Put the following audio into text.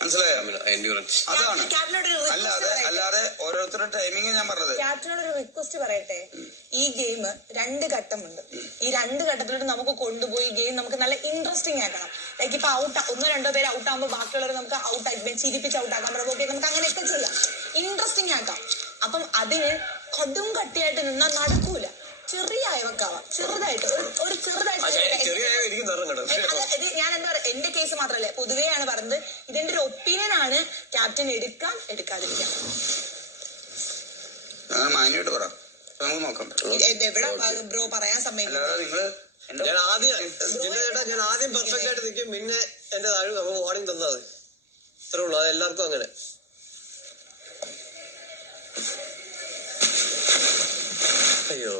മനസ്സിലായോ? അതാണ്, അല്ലാതെ ഓരോരുത്തരുടെ ടൈമിങ് ഞാൻ പറഞ്ഞത്. ക്യാപ്റ്റനോട് ഒരു റിക്വസ്റ്റ് പറയട്ടെ. ഈ ഗെയിം 2 ഘട്ടമുണ്ട്. ഈ 2 ഘട്ടത്തിലോട്ട് നമുക്ക് കൊണ്ടുപോയി ഗെയിം നമുക്ക് നല്ല ഇൻട്രസ്റ്റിംഗ് ആക്കണം. ലൈക്ക് ഇപ്പൊ ഔട്ട് 1-2 പേര് ഔട്ട് ആകുമ്പോൾ ബാക്കിയുള്ളവർ നമുക്ക് ഔട്ട് ആക്കി ചിരിപ്പിച്ച് ഔട്ടാക്കാൻ പ്രൊവോക്ക് നമുക്ക് അങ്ങനെയൊക്കെ ചെയ്യാം, ഇൻട്രസ്റ്റിംഗ് ആക്കാം. അപ്പം അതിന് കടും കട്ടിയായിട്ട് നിന്നാൽ നടക്കൂല. ചെറിയ അയവക്കാവാം, ചെറുതായിട്ട് ഒരു ചെറുതായിട്ട്. ഞാൻ എന്താ പറയുക, എന്റെ കേസ് മാത്രമല്ല, പൊതുവെയാണ് പറഞ്ഞത്. ഇതെന്റെ ഒരു ഒപ്പീനിയൻ ആണ്. ക്യാപ്റ്റൻ എടുക്കാം എടുക്കാതിരിക്കാം. എവിടെ ബ്രോ പറയാൻ സമ്മതിക്കും. ഞാൻ ആദ്യം പെർഫെക്റ്റ് ആയിട്ട് നിൽക്കും, പിന്നെ എന്റെ താഴെ വാർണിംഗ് തന്നത് ഇത്രേ ഉള്ളൂ. അത് എല്ലാവർക്കും അങ്ങനെ. അയ്യോ